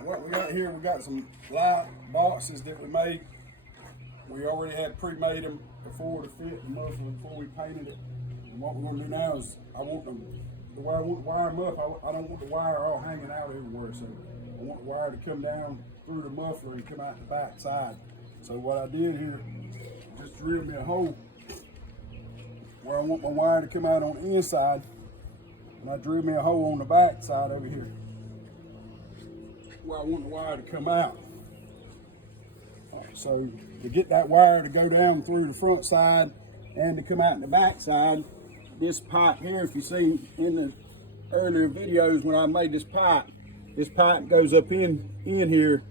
Now what we got here, we got some light boxes that we made. We already had pre-made them before to fit the muffler before we painted it. And what we're gonna do now is I want them, the way I want to wire them up, I don't want the wire all hanging out everywhere. So I want the wire to come down through the muffler and come out the back side. So what I did here, just drilled me a hole where I want my wire to come out on the inside. And I drilled me a hole on the back side over here where I want the wire to come out. So to get that wire to go down through the front side and to come out in the back side, this pipe here, if you see in the earlier videos when I made this pipe goes up in here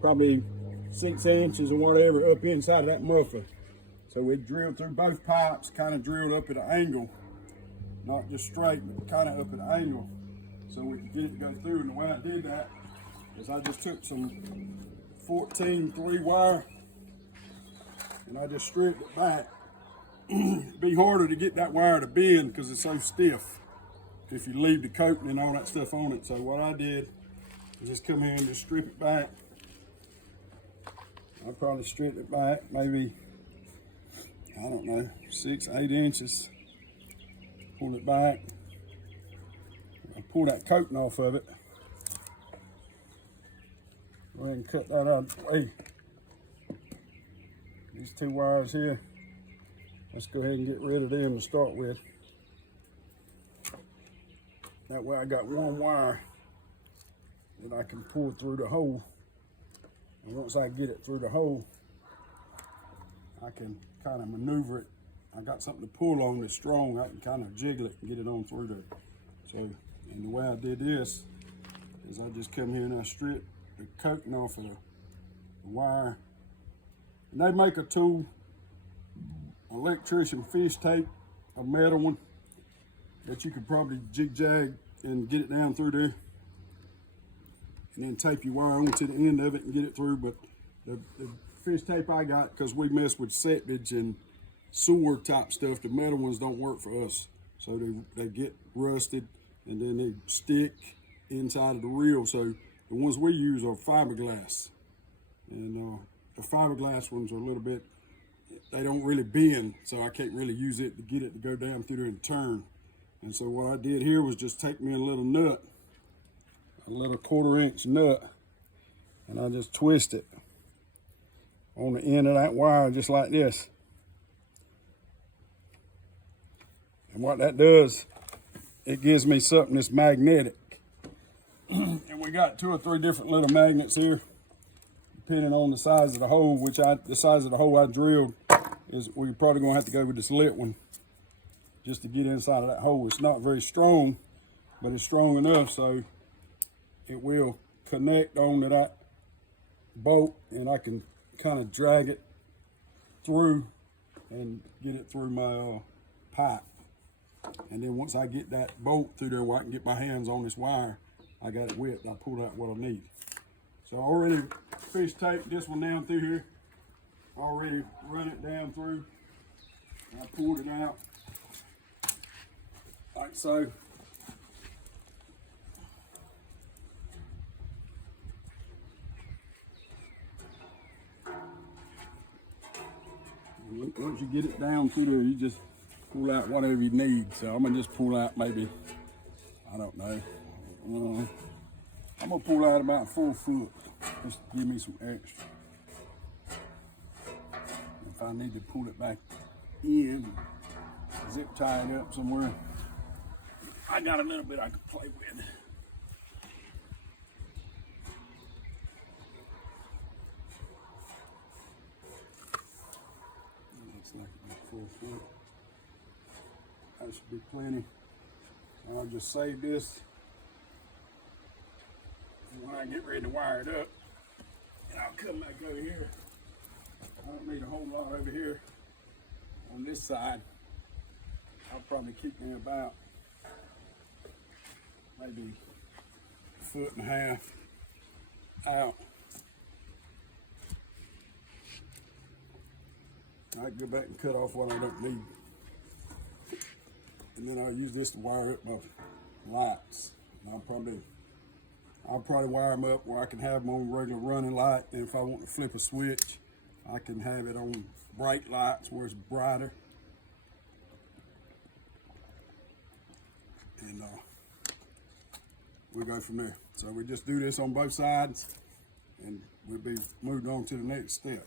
probably 6 inches or whatever up inside of that muffler. So we drilled through both pipes, kind of drilled up at an angle, not just straight, but kind of up at an angle, so we could get it to go through. And the way I did that is I just took some 14-3 wire and I just stripped it back. It'd be harder to get that wire to bend because it's so stiff if you leave the coating and all that stuff on it. So what I did is just come here and just strip it back. I probably stripped it back maybe, I don't know, 6-8 inches. Pull it back. I pull that coating off of it. Go ahead and cut that out of the way. These 2 wires here, let's go ahead and get rid of them to start with. That way I got 1 wire that I can pull through the hole. And once I get it through the hole, I can kind of maneuver it. I got something to pull on that's strong. I can kind of jiggle it and get it on through there. So, and the way I did this is I just come here and I strip the coating off of the wire. And they make a tool, electrician fish tape, a metal one, that you could probably jig-jag and get it down through there. And then tape your wire onto the end of it and get it through. But the fish tape I got, because we mess with septage and sewer type stuff, the metal ones don't work for us. So they get rusted and then they stick inside of the reel. So the ones we use are fiberglass. And the fiberglass ones are a little bit, they don't really bend. So I can't really use it to get it to go down through there and turn. And so what I did here was just take me a little nut, a little 1/4 inch nut, and I just twist it on the end of that wire just like this. And what that does, it gives me something that's magnetic. And we got 2 or 3 different little magnets here, depending on the size of the hole, the size of the hole I drilled is we're probably gonna have to go with this lit one just to get inside of that hole. It's not very strong, but it's strong enough so it will connect onto that bolt and I can kind of drag it through and get it through my pipe. And then once I get that bolt through there where I can get my hands on this wire, I got it whipped, I pulled out what I need. So I already fish taped this one down through here, already run it down through. I pulled it out like so. Once you get it down through there, you just pull out whatever you need. So I'm gonna just pull out maybe, I don't know. I'm gonna pull out about 4 foot, just to give me some extra. If I need to pull it back in, zip tie it up somewhere, I got a little bit I can play with. Looks like about 4 foot. That should be plenty. I'll just save this when I get ready to wire it up. And I'll come back over here. I don't need a whole lot over here on this side. I'll probably keep me about maybe 1.5 feet out. I can go back and cut off what I don't need. And then I'll use this to wire up my lights. And I'll probably I'll probably wire them up where I can have them on regular running light, and if I want to flip a switch, I can have it on bright lights where it's brighter. And we'll go from there. So we just do this on both sides, and we'll be moved on to the next step.